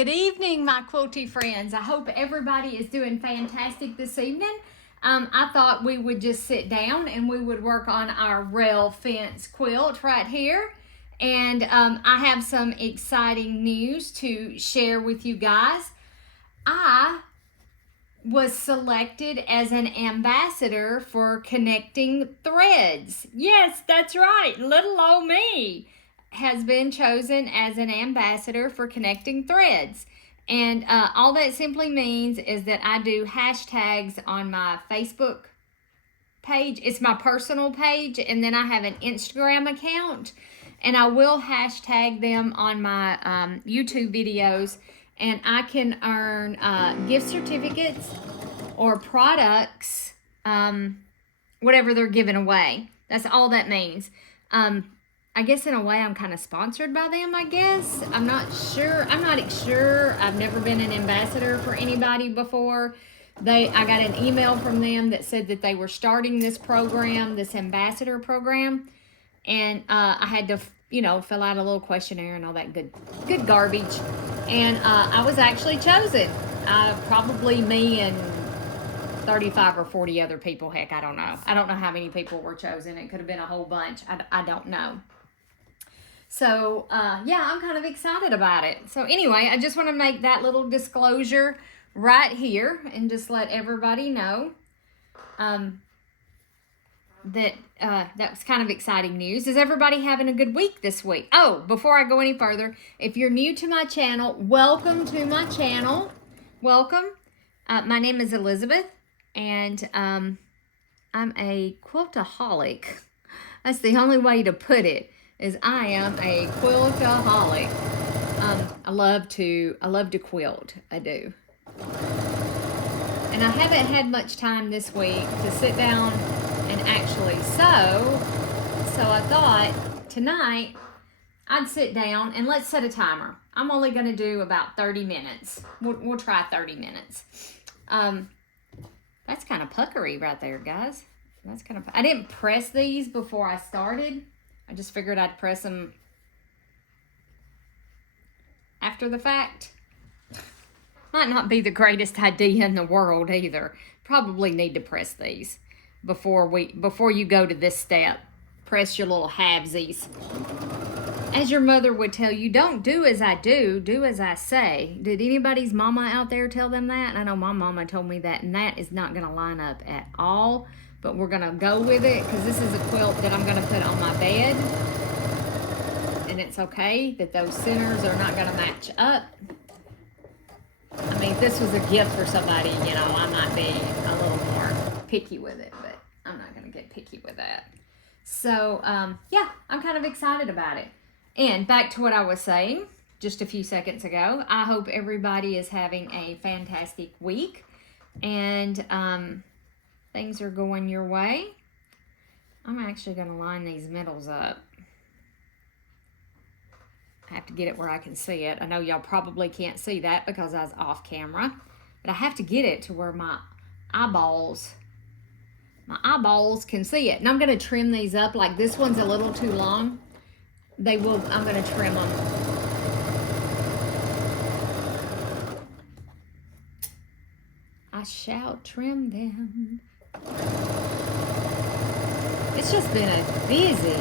Good evening, my quilty friends. I hope everybody is doing fantastic this evening. I thought we would just sit down and we would work on our rail fence quilt right here. And I have some exciting news to share with you guys. I was selected as an ambassador for Connecting Threads. Yes, that's right. Little old me has been chosen as an ambassador for Connecting Threads. And all that simply means is that I do hashtags on my Facebook page. It's my personal page, and then I have an Instagram account, and I will hashtag them on my YouTube videos, and I can earn gift certificates or products, whatever they're giving away. That's all that means. I guess in a way I'm kind of sponsored by them, I guess. I'm not sure. I've never been an ambassador for anybody before. I got an email from them that said that they were starting this program, this ambassador program. And I had to, fill out a little questionnaire and all that good garbage. And I was actually chosen. Probably me and 35 or 40 other people. Heck, I don't know. I don't know how many people were chosen. It could have been a whole bunch. I don't know. So, yeah, I'm kind of excited about it. So anyway, I just want to make that little disclosure right here and just let everybody know that was kind of exciting news. Is everybody having a good week this week? Oh, before I go any further, if you're new to my channel, welcome to my channel. Welcome. My name is Elizabeth, and I'm a quiltaholic. That's the only way to put it, is I am a quiltaholic. I love to quilt. I do. And I haven't had much time this week to sit down and actually sew. So I thought tonight I'd sit down and let's set a timer. I'm only going to do about 30 minutes. We'll try 30 minutes. That's kind of puckery right there, guys. I didn't press these before I started. I just figured I'd press them after the fact. Might not be the greatest idea in the world either. Probably need to press these before you go to this step. Press your little halvesies. As your mother would tell you, don't do as I do, do as I say. Did anybody's mama out there tell them that? I know my mama told me that, and that is not going to line up at all. But we're going to go with it because this is a quilt that I'm going to put on my bed. And it's okay that those centers are not going to match up. I mean, if this was a gift for somebody, I might be a little more picky with it. But I'm not going to get picky with that. So, yeah, I'm kind of excited about it. And back to what I was saying just a few seconds ago. I hope everybody is having a fantastic week. And, things are going your way. I'm actually going to line these middles up. I have to get it where I can see it. I know y'all probably can't see that because I was off camera. But I have to get it to where my eyeballs can see it. And I'm going to trim these up. Like this one's a little too long. I'm going to trim them. I shall trim them. It's just been a busy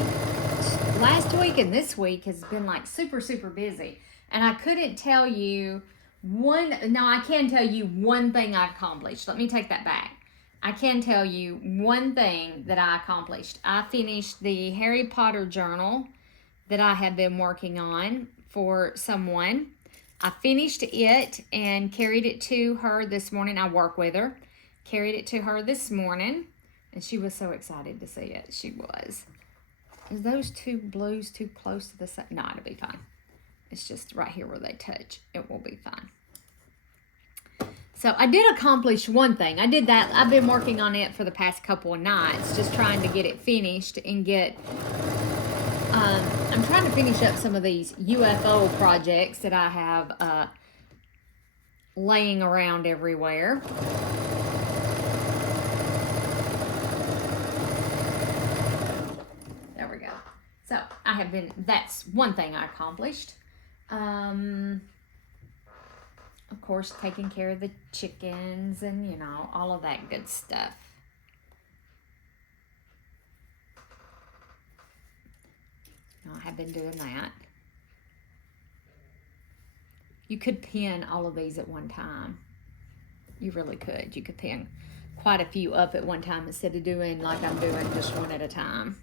last week, and this week has been like super busy, and I couldn't tell you I can tell you one thing I accomplished. Let me take that back. I can tell you one thing that I accomplished. I finished the Harry Potter journal that I have been working on for someone. I finished it and carried it to her this morning. I work with her. Carried it to her this morning, and she was so excited to see it. She was. Is those two blues too close to the side? No, it'll be fine. It's just right here where they touch. It will be fine. So I did accomplish one thing. I did that. I've been working on it for the past couple of nights, just trying to get it finished and get... I'm trying to finish up some of these UFO projects that I have laying around everywhere. So that's one thing I accomplished. of course, taking care of the chickens and, you know, all of that good stuff. I have been doing that. You could pin all of these at one time. You really could. You could pin quite a few up at one time instead of doing like I'm doing just one at a time.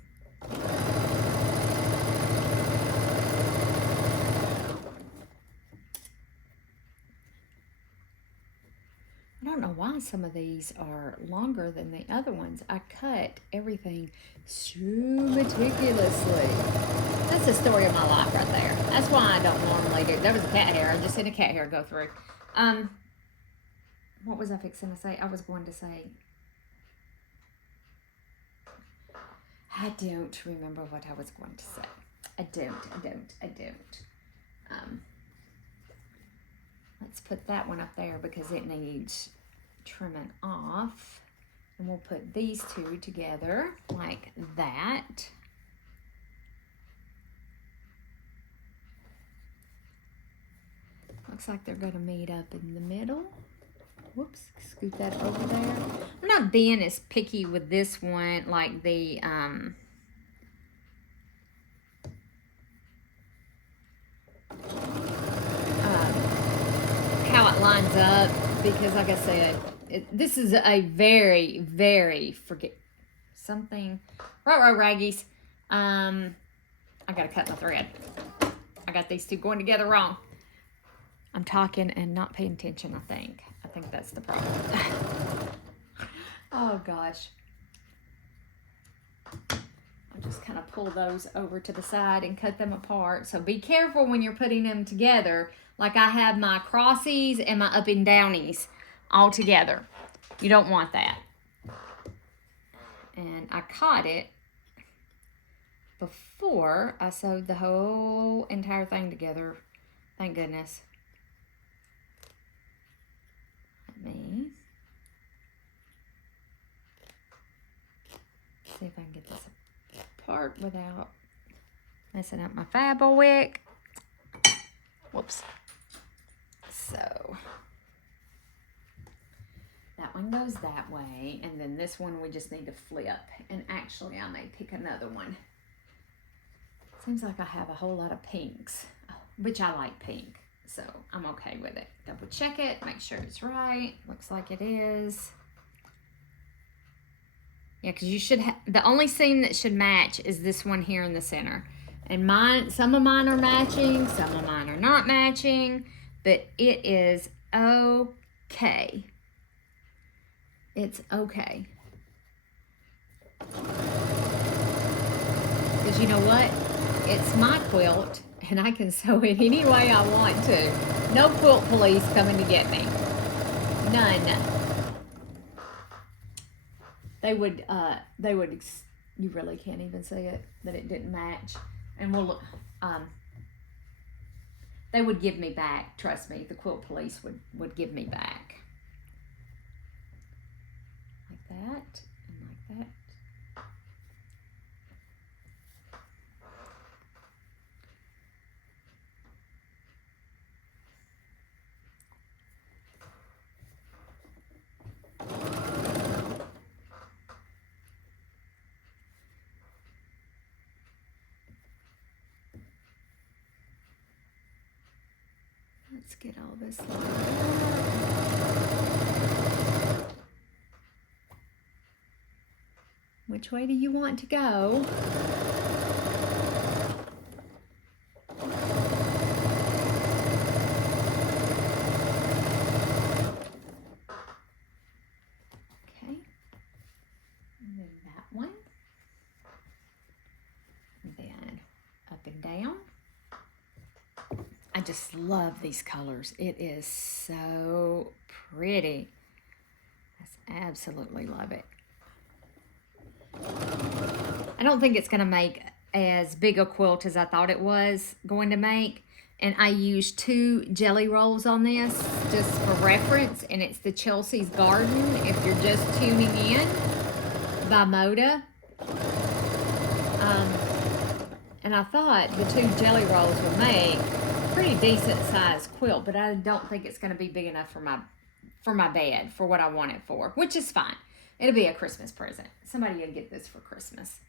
I don't know why some of these are longer than the other ones. I cut everything so meticulously. That's the story of my life right there. That's why I don't normally do. There was a cat hair. I just seen a cat hair go through. What was I fixing to say? I was going to say, I don't remember what I was going to say. I don't. Let's put that one up there because it needs trimming off. And we'll put these two together like that. Looks like they're going to meet up in the middle. Whoops, scoot that over there. I'm not being as picky with this one like the how it lines up, because like I said, this is a very, very raggies. I gotta cut my thread. I got these two going together wrong. I'm talking and not paying attention, I think that's the problem. Oh gosh. I'll just kind of pull those over to the side and cut them apart. So be careful when you're putting them together. Like I have my crossies and my up and downies all together. You don't want that. And I caught it before I sewed the whole entire thing together. Thank goodness. Let me see if I can get this apart without messing up my fabric. Whoops. So that one goes that way, and then this one we just need to flip. And actually I may pick another one. Seems like I have a whole lot of pinks, which I like pink, so I'm okay with it. Double check it, make sure it's right. Looks like it is. Yeah, because you should have, the only seam that should match is this one here in the center. And mine, some of mine are matching, some of mine are not matching, but it is okay. It's okay. Because you know what? It's my quilt, and I can sew it any way I want to. No quilt police coming to get me. None. They would, you really can't even see it, that it didn't match. And we'll look, they would give me back, trust me, the quilt police would give me back. Like that, and like that. Let's get all this lined up. Which way do you want to go? Okay. And then that one. And then up and down. I just love these colors. It is so pretty. I just absolutely love it. I don't think it's going to make as big a quilt as I thought it was going to make. And I used 2 jelly rolls on this just for reference. And it's the Chelsea's Garden, if you're just tuning in, by Moda. And I thought the 2 jelly rolls would make pretty decent sized quilt, but I don't think it's going to be big enough for my bed, for what I want it for, which is fine. It'll be a Christmas present. Somebody will get this for Christmas.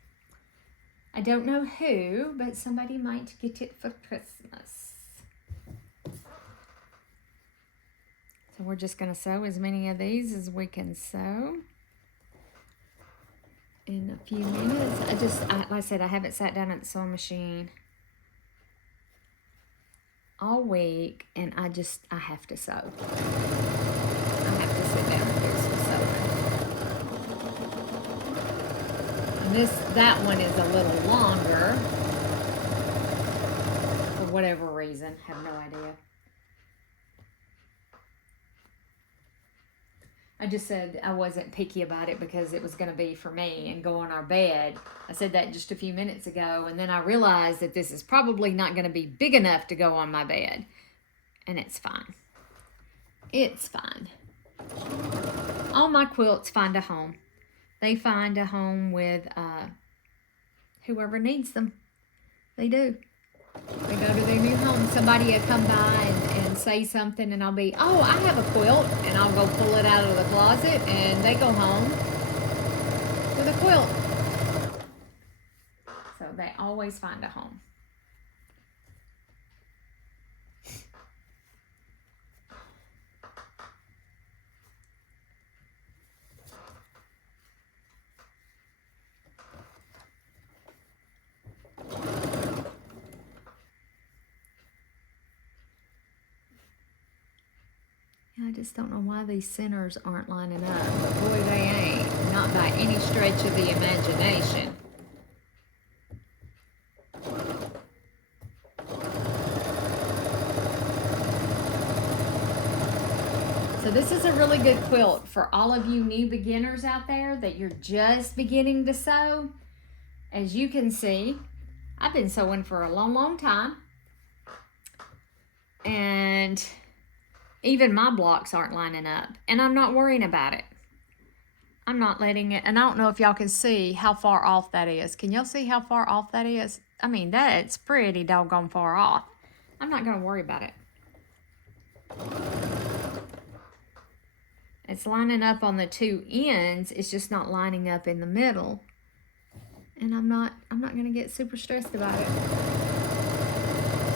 I don't know who, but somebody might get it for Christmas. So we're just going to sew as many of these as we can sew in a few minutes. Like I said, I haven't sat down at the sewing machine all week, and I have to sew. I have to sit down and do some sewing. And that one is a little longer for whatever reason. Have no idea. I just said I wasn't picky about it because it was going to be for me and go on our bed. I said that just a few minutes ago, and then I realized that this is probably not going to be big enough to go on my bed. And it's fine. It's fine. All my quilts find a home. They find a home with whoever needs them. They do. They go to their new home. Somebody will come by and say something, and I'll be, oh, I have a quilt, and I'll go pull it out of the closet, and they go home with a quilt. So they always find a home. I just don't know why these centers aren't lining up, but boy, they ain't. Not by any stretch of the imagination. So this is a really good quilt for all of you new beginners out there that you're just beginning to sew. As you can see, I've been sewing for a long, long time. And even my blocks aren't lining up, and I'm not worrying about it. I'm not letting it, and I don't know if y'all can see how far off that is. Can y'all see how far off that is? I mean, that's pretty doggone far off. I'm not going to worry about it. It's lining up on the two ends. It's just not lining up in the middle. And I'm not going to get super stressed about it.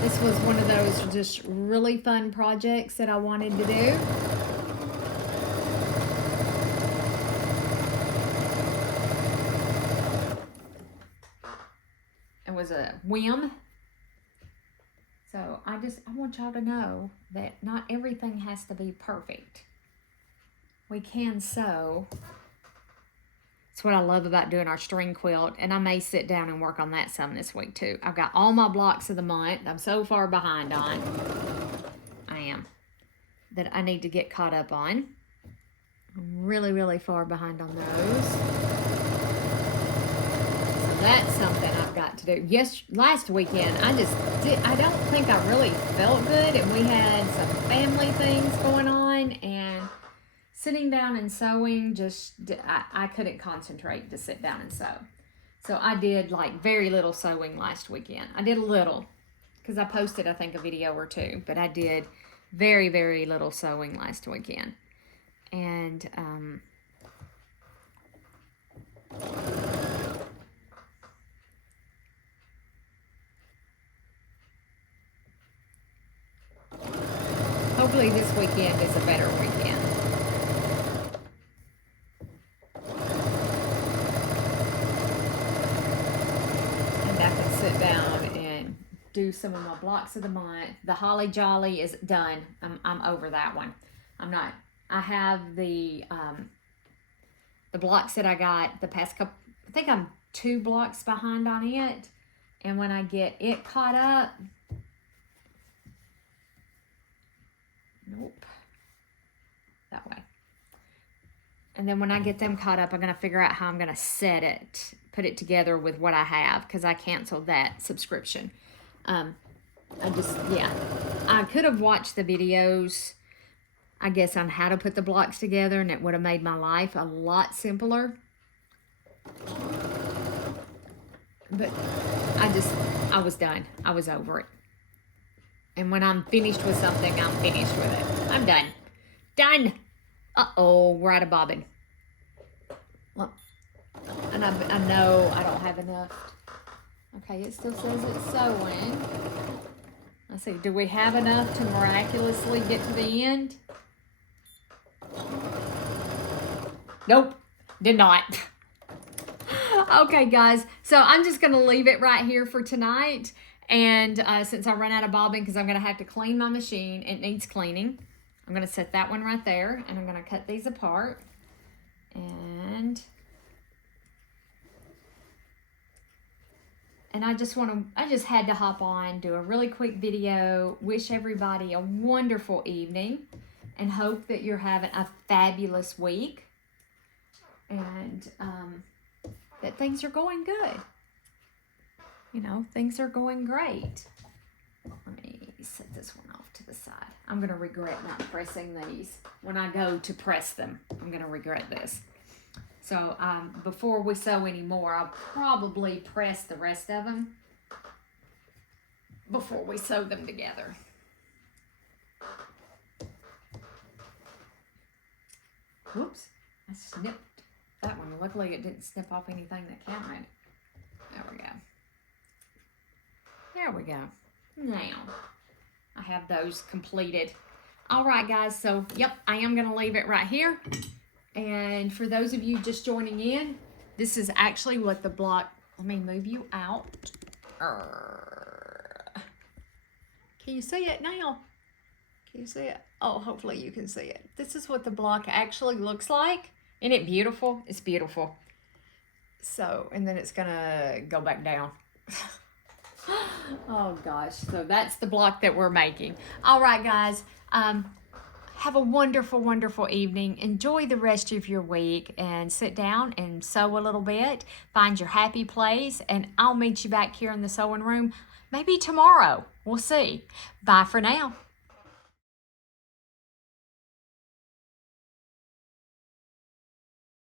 This was one of those just really fun projects that I wanted to do. It was a whim. So I want y'all to know that not everything has to be perfect. We can sew. That's what I love about doing our string quilt, and I may sit down and work on that some this week too. I've got all my blocks of the month I'm so far behind on. I am. That I need to get caught up on. I'm really, really far behind on those. So that's something I've got to do. Yes, last weekend I don't think I really felt good, and we had some family things going on, and sitting down and sewing, I couldn't concentrate to sit down and sew. So I did like very little sewing last weekend. I did a little, because I posted, I think, a video or two, but I did very, very little sewing last weekend. And hopefully this weekend is a better weekend. Sit down and do some of my blocks of the month. The Holly Jolly is done. I'm over that one. I have the blocks that I got the past couple, I think I'm 2 blocks behind on it. And when I get it caught up, nope, that way. And then when I get them caught up, I'm going to figure out how I'm going to set it, put it together with what I have, because I canceled that subscription. I could have watched the videos, I guess, on how to put the blocks together, and it would have made my life a lot simpler. But I was done. I was over it. And when I'm finished with something, I'm finished with it. I'm done. Done. Uh-oh, we're out of bobbin. Look. And I know I don't have enough. Okay, it still says it's sewing. Let's see, do we have enough to miraculously get to the end? Nope, did not. Okay, guys, so I'm just going to leave it right here for tonight. And since I run out of bobbin, because I'm going to have to clean my machine, it needs cleaning. I'm going to set that one right there, and I'm going to cut these apart. And I just had to hop on, do a really quick video, wish everybody a wonderful evening, and hope that you're having a fabulous week, and that things are going good. You know, things are going great. Let me set this one off to the side. I'm going to regret not pressing these. When I go to press them, I'm going to regret this. So before we sew any more, I'll probably press the rest of them before we sew them together. Whoops, I snipped that one. Luckily it didn't snip off anything that counted. There we go. There we go. Now, I have those completed. All right, guys, so, yep, I am going to leave it right here. And for those of you just joining in, this is actually what the block, let me move you out. Can you see it now? Can you see it? Oh, hopefully you can see it. This is what the block actually looks like. Isn't it beautiful? It's beautiful. So, and then it's gonna go back down. Oh gosh, so that's the block that we're making. All right, guys. Have a wonderful, wonderful evening. Enjoy the rest of your week and sit down and sew a little bit. Find your happy place, and I'll meet you back here in the sewing room maybe tomorrow. We'll see. Bye for now.